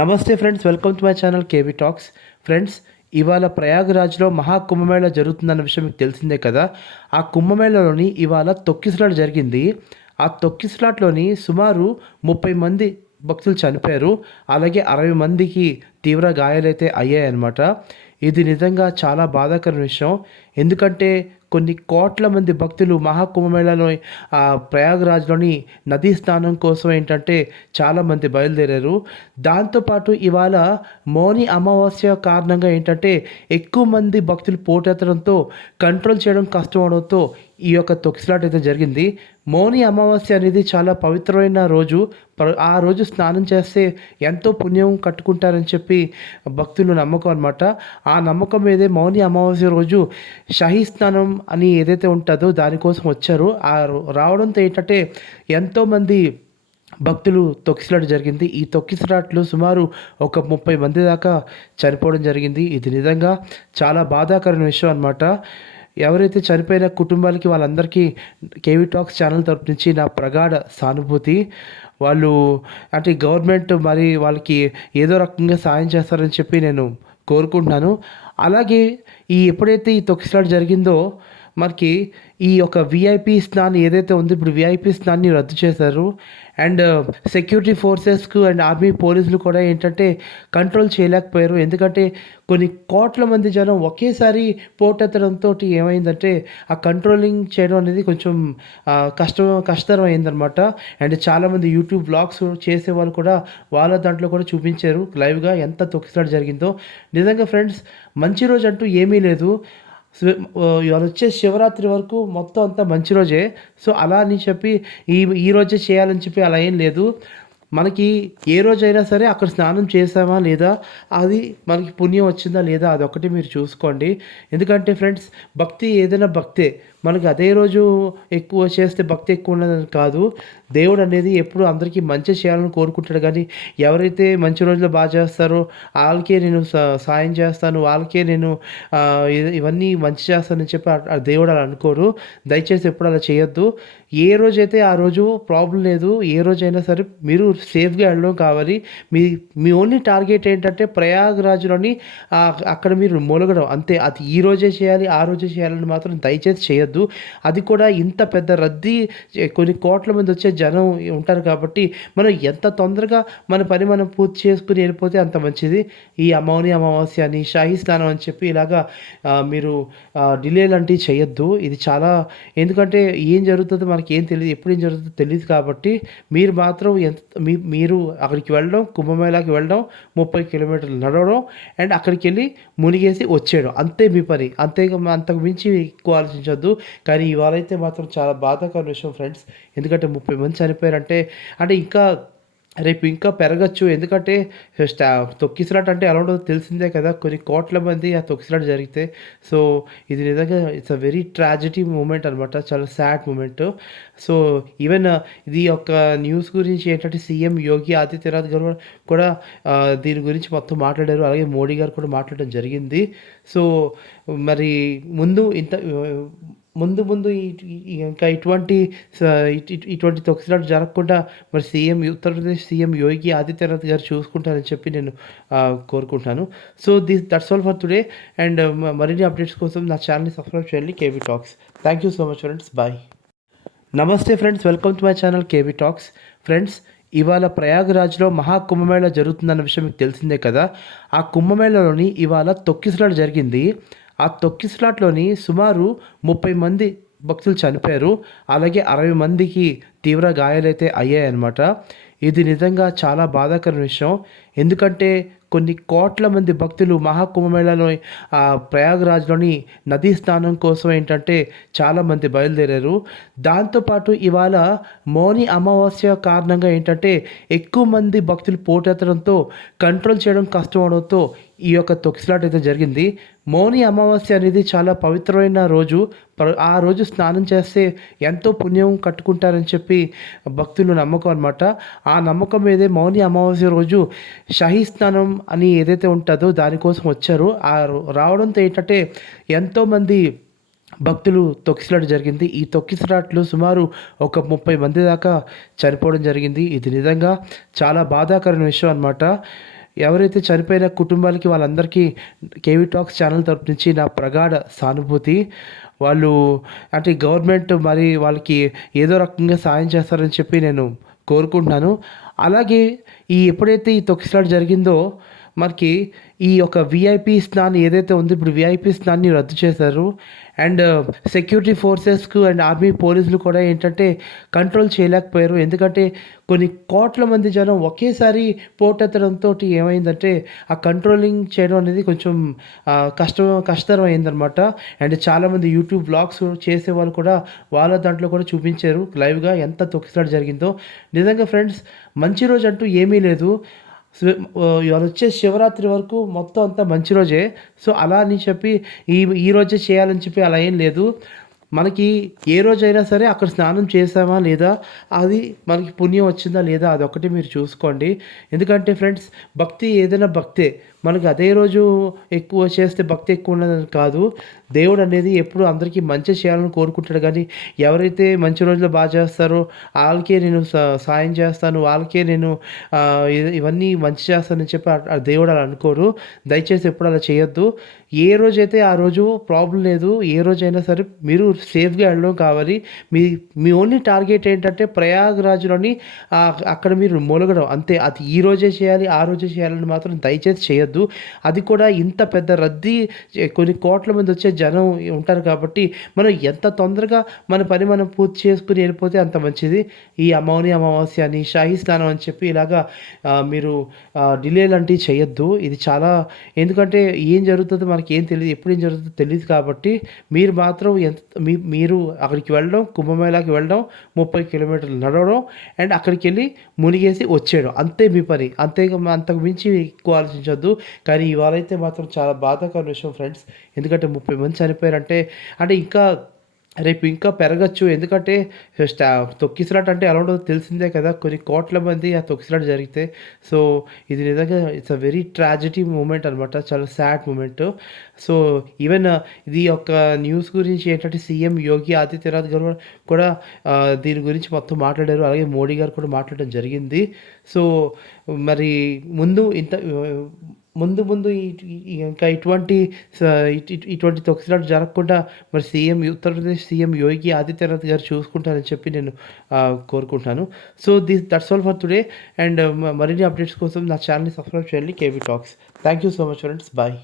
నమస్తే friends, welcome to my channel KV talks. Friends, ఇవాళ ప్రయాగ్రాజ్లో మహాకుంభమేళ జరుగుతుందన్న విషయం మీకు తెలిసిందే కదా. ఆ కుంభమేళలోని ఇవాళ తొక్కిసలాట జరిగింది. ఆ తొక్కిసలాటలోని సుమారు 30 మంది భక్తులు చనిపోయారు. అలాగే 60 మందికి తీవ్ర గాయాలైతే అయ్యాయన్నమాట. ఇది నిజంగా చాలా బాధాకరమైన విషయం. ఎందుకంటే కొన్ని కోట్ల మంది భక్తులు మహాకుంభమేళలో ప్రయాగ్రాజ్లోని నదీ స్నానం కోసం ఏంటంటే చాలామంది బయలుదేరారు. దాంతోపాటు ఇవాళ మౌని అమావాస్య కారణంగా ఏంటంటే ఎక్కువ మంది భక్తులు పోటెత్తడంతో కంట్రోల్ చేయడం కష్టం అవడంతో ఈ యొక్క తొక్కిసలాట అయితే జరిగింది. మౌని అమావాస్య అనేది చాలా పవిత్రమైన రోజు. ఆ రోజు స్నానం చేస్తే ఎంతో పుణ్యం కట్టుకుంటారని చెప్పి భక్తుల నమ్మకం అనమాట. ఆ నమ్మకం మీదే మౌని అమావాస్య రోజు షహీ స్నానం అని ఏదైతే ఉంటుందో దానికోసం వచ్చారు. రావడంతో ఏంటంటే ఎంతోమంది భక్తులు తొక్కిసలాట జరిగింది. ఈ తొక్కిసలాటలో సుమారు ఒక 30 మంది దాకా చనిపోవడం జరిగింది. ఇది నిజంగా చాలా బాధాకరమైన విషయం అనమాట. ఎవరైతే చనిపోయిన కుటుంబాలకి వాళ్ళందరికీ కేవీ టాక్స్ ఛానల్ తరపు నుంచి నా ప్రగాఢ సానుభూతి. వాళ్ళు అంటే గవర్నమెంట్ మరి వాళ్ళకి ఏదో రకంగా సాయం చేస్తారని చెప్పి నేను కోరుకుంటున్నాను. అలాగే ఎప్పుడైతే ఈ తొక్కిసలాట జరిగిందో మనకి ఈ యొక్క విఐపీ స్నాన్ ఏదైతే ఉందో ఇప్పుడు విఐపీ స్నాన్ని రద్దు చేశారు. అండ్ సెక్యూరిటీ ఫోర్సెస్కు అండ్ ఆర్మీ పోలీసులు కూడా ఏంటంటే కంట్రోల్ చేయలేకపోయారు. ఎందుకంటే కొన్ని కోట్ల మంది జనం ఒకేసారి పోటెత్తడంతో ఏమైందంటే ఆ కంట్రోలింగ్ చేయడం అనేది కొంచెం కష్టతరం అయిందనమాట. అండ్ చాలామంది యూట్యూబ్ వ్లాగ్స్ చేసేవాళ్ళు కూడా వాళ్ళ దాంట్లో కూడా చూపించారు లైవ్గా ఎంత తొక్కిసలాట జరిగిందో. నిజంగా ఫ్రెండ్స్, మంచి రోజు అంటూ ఏమీ లేదు. ఇవాళ వచ్చే శివరాత్రి వరకు మొత్తం అంతా మంచి రోజే. సో అలా అని చెప్పి ఈ రోజే చేయాలని చెప్పి అలా ఏం లేదు. మనకి ఏ రోజైనా సరే అక్కడ స్నానం చేసామా లేదా, అది మనకి పుణ్యం వచ్చిందా లేదా, అదొకటి మీరు చూసుకోండి. ఎందుకంటే ఫ్రెండ్స్, భక్తి ఏదైనా భక్తే. మనకి అదే రోజు ఎక్కువ చేస్తే భక్తి ఎక్కువ ఉన్నదని కాదు. దేవుడు అనేది ఎప్పుడు అందరికీ మంచి చేయాలని కోరుకుంటాడు. కానీ ఎవరైతే మంచి రోజులు బాగా చేస్తారో వాళ్ళకే నేను సాయం చేస్తాను, వాళ్ళకే నేను ఇవన్నీ మంచి చేస్తానని చెప్పి దేవుడు అలా అనుకోరు. దయచేసి ఎప్పుడు అలా చేయొద్దు. ఏ రోజైతే ఆ రోజు ప్రాబ్లం లేదు. ఏ రోజైనా సరే మీరు సేఫ్గా వెళ్ళడం కావాలి. మీ ఓన్లీ టార్గెట్ ఏంటంటే ప్రయాగ్రాజ్లోని అక్కడ మీరు మొలగడం అంతే. అది ఈ రోజే చేయాలి, ఆ రోజే చేయాలని మాత్రం దయచేసి చేయొద్దు. అది కూడా ఇంత పెద్ద రద్దీ, కొన్ని కోట్ల మంది వచ్చే జనం ఉంటారు కాబట్టి మనం ఎంత తొందరగా మన పని మనం పూర్తి చేసుకుని వెళ్ళిపోతే అంత మంచిది. ఈ మౌని అమావాస్య అని షాహీ స్నానం అని చెప్పి ఇలాగా మీరు డిలే లాంటివి చేయొద్దు. ఇది చాలా, ఎందుకంటే ఏం జరుగుతుందో మనకి ఏం తెలియదు, ఎప్పుడు ఏం జరుగుతుందో తెలియదు. కాబట్టి మీరు మాత్రం మీరు అక్కడికి వెళ్ళడం, కుంభమేళాకి వెళ్ళడం, 30 కిలోమీటర్లు నడవడం అండ్ అక్కడికి వెళ్ళి మునిగేసి వచ్చేయడం, అంతే మీ పని. అంతకు మించి ఎక్కువ ఆలోచించొద్దు. కానీ ఇవాళ అయితే మాత్రం చాలా బాధాకరమైన విషయం ఫ్రెండ్స్. ఎందుకంటే 30 మంది చనిపోయారంటే ఇంకా రేపు ఇంకా పెరగచ్చు. ఎందుకంటే తొక్కిసలాట అంటే ఎలా ఉంటుందో తెలిసిందే కదా. కొన్ని కోట్ల మంది ఆ తొక్కిసలాట జరిగితే. సో ఇది నిజంగా it's a very tragedy moment అనమాట. చాలా సాడ్ మూమెంట్. సో ఈవెన్ ఇది ఒక న్యూస్ గురించి ఏంటంటే సీఎం యోగి ఆదిత్యనాథ్ గారు కూడా దీని గురించి మొత్తం మాట్లాడారు. అలాగే మోడీ గారు కూడా మాట్లాడడం జరిగింది. సో మరి ముందు ఇంకా ఇటువంటి తొక్కిసలాట జరగకుండా మరి ఉత్తరప్రదేశ్ సీఎం యోగి ఆదిత్యనాథ్ గారు చూసుకుంటారని చెప్పి నేను కోరుకుంటున్నాను. So that's all for today. And మరిన్ని అప్డేట్స్ కోసం నా ఛానల్ని సబ్స్క్రైబ్ చేయండి, KV talks. Thank you so much friends. Bye. నమస్తే friends, welcome to my channel KV talks. Friends, ఇవాళ ప్రయాగ్రాజ్లో మహాకుంభమేళ జరుగుతుందన్న విషయం మీకు తెలిసిందే కదా. ఆ కుంభమేళలోని ఇవాళ తొక్కిసలాట జరిగింది. ఆ తొక్కిసలాటలోని సుమారు 30 మంది భక్తులు చనిపోయారు. అలాగే 60 మందికి తీవ్ర గాయాలైతే అయ్యాయన్నమాట. ఇది నిజంగా చాలా బాధాకరమైన విషయం. ఎందుకంటే కొన్ని కోట్ల మంది భక్తులు మహాకుంభమేళలో ప్రయాగ్రాజ్లోని నదీ స్నానం కోసం ఏంటంటే చాలామంది బయలుదేరారు. దాంతోపాటు ఇవాళ మౌని అమావాస్య కారణంగా ఏంటంటే ఎక్కువ మంది భక్తులు పోటెత్తడంతో కంట్రోల్ చేయడం కష్టం అవడంతో ఈ యొక్క తొక్కిసలాట అయితే జరిగింది. మౌని అమావాస్య అనేది చాలా పవిత్రమైన రోజు. ఆ రోజు స్నానం చేస్తే ఎంతో పుణ్యం కట్టుకుంటారని చెప్పి భక్తుల నమ్మకం అనమాట. ఆ నమ్మకం మీదే మౌని అమావాస్య రోజు షహీ స్నానం అని ఏదైతే ఉంటుందో దానికోసం వచ్చారు. రావడంతో ఏంటంటే ఎంతోమంది భక్తులు తొక్కిసలాట జరిగింది. ఈ తొక్కిసలాటలో సుమారు ఒక 30 మంది దాకా చనిపోవడం జరిగింది. ఇది నిజంగా చాలా బాధాకరమైన విషయం అనమాట. ఎవరైతే చనిపోయిన కుటుంబాలకి వాళ్ళందరికీ కేవీ టాక్స్ ఛానల్ తరపు నుంచి నా ప్రగాఢ సానుభూతి. వాళ్ళు అంటే గవర్నమెంట్ మరి వాళ్ళకి ఏదో రకంగా సాయం చేస్తారని చెప్పి నేను కోరుకుంటున్నాను. అలాగే ఎప్పుడైతే ఈ తొక్కిసలాట జరిగిందో మనకి ఈ యొక్క వీఐపీ స్నాన్ ఏదైతే ఉందో ఇప్పుడు వీఐపీ స్నాన్ని రద్దు చేశారు. అండ్ సెక్యూరిటీ ఫోర్సెస్కు అండ్ ఆర్మీ పోలీసులు కూడా ఏంటంటే కంట్రోల్ చేయలేకపోయారు. ఎందుకంటే కొన్ని కోట్ల మంది జనం ఒకేసారి పోటెత్తడంతో ఏమైందంటే ఆ కంట్రోలింగ్ చేయడం అనేది కొంచెం కష్టతరం అయిందనమాట. అండ్ చాలామంది యూట్యూబ్ వ్లాగ్స్ చేసేవాళ్ళు కూడా వాళ్ళ దాంట్లో కూడా చూపించారు లైవ్గా ఎంత తొక్కిసలాట జరిగిందో. నిజంగా ఫ్రెండ్స్ మంచి రోజు అంటూ ఏమీ లేదు. ఇవాళ వచ్చే శివరాత్రి వరకు మొత్తం అంతా మంచి రోజే. సో అలా అని చెప్పి ఈ రోజే చేయాలని చెప్పి అలా ఏం లేదు. మనకి ఏ రోజైనా సరే అక్కడ స్నానం చేసామా లేదా, అది మనకి పుణ్యం వచ్చిందా లేదా, అదొకటి మీరు చూసుకోండి. ఎందుకంటే ఫ్రెండ్స్ భక్తి ఏదైనా భక్తే. మనకి అదే రోజు ఎక్కువ చేస్తే భక్తి ఎక్కువ ఉన్నదని కాదు. దేవుడు అనేది ఎప్పుడు అందరికీ మంచి చేయాలని కోరుకుంటాడు. కానీ ఎవరైతే మంచి రోజుల్లో బాగా చేస్తారో వాళ్ళకే నేను సాయం చేస్తాను, వాళ్ళకే నేను ఇవన్నీ మంచి చేస్తానని చెప్పి దేవుడు అలా అనుకోరు. దయచేసి ఎప్పుడు అలా చేయొద్దు. ఏ రోజైతే ఆ రోజు ప్రాబ్లం లేదు. ఏ రోజైనా సరే మీరు సేఫ్గా వెళ్ళడం కావాలి. మీ ఓన్లీ టార్గెట్ ఏంటంటే ప్రయాగ్రాజ్లోని అక్కడ మీరు మొలగడం అంతే. అది ఈ రోజే చేయాలి, ఆ రోజే చేయాలని మాత్రం దయచేసి చేయొద్దు. అది కూడా ఇంత పెద్ద రద్దీ, కొన్ని కోట్ల మంది వచ్చే జనం ఉంటారు కాబట్టి మనం ఎంత తొందరగా మన పని మనం పూర్తి చేసుకుని వెళ్ళిపోతే అంత మంచిది. ఈ మౌని అమావాస్య అని, షాహీ స్నానం అని చెప్పి ఇలాగా మీరు డిలే లాంటివి చేయొద్దు. ఇది చాలా, ఎందుకంటే ఏం జరుగుతుందో మనకి ఏం తెలియదు, ఎప్పుడు ఏం జరుగుతుందో తెలియదు. కాబట్టి మీరు మాత్రం మీరు అక్కడికి వెళ్ళడం, కుంభమేళాకి వెళ్ళడం, 30 కిలోమీటర్లు నడవడం అండ్ అక్కడికి వెళ్ళి మునిగేసి వచ్చేయడం అంతే మీ పని. అంతకు మించి ఎక్కువ ఆలోచించొద్దు. కానీ ఇవాళైతే మాత్రం చాలా బాధాకరమైన విషయం ఫ్రెండ్స్. ఎందుకంటే 30 మంది చనిపోయారంటే ఇంకా రేపు ఇంకా పెరగచ్చు. ఎందుకంటే తొక్కిసలాట అంటే ఎలా ఉంటుందో తెలిసిందే కదా. కొన్ని కోట్ల మంది ఆ తొక్కిసలాట జరిగితే. సో ఇది నిజంగా it's a very tragedy moment అనమాట. చాలా సాడ్ మూమెంట్. సో ఈవెన్ ఇది ఒక న్యూస్ గురించి ఏంటంటే సీఎం యోగి ఆదిత్యనాథ్ గారు కూడా దీని గురించి మొత్తం మాట్లాడారు. అలాగే మోడీ గారు కూడా మాట్లాడడం జరిగింది. సో మరి ముందు ఇంకా ఇటువంటి తొక్కిసలాట జరగకుండా మరి ఉత్తరప్రదేశ్ సీఎం యోగి ఆదిత్యనాథ్ గారు చూసుకుంటారని చెప్పి నేను కోరుకుంటున్నాను. So that's all for today. And మరిన్ని అప్డేట్స్ కోసం నా ఛానల్ని సబ్స్క్రైబ్ చేయండి, KV talks. Thank you so much friends. Bye.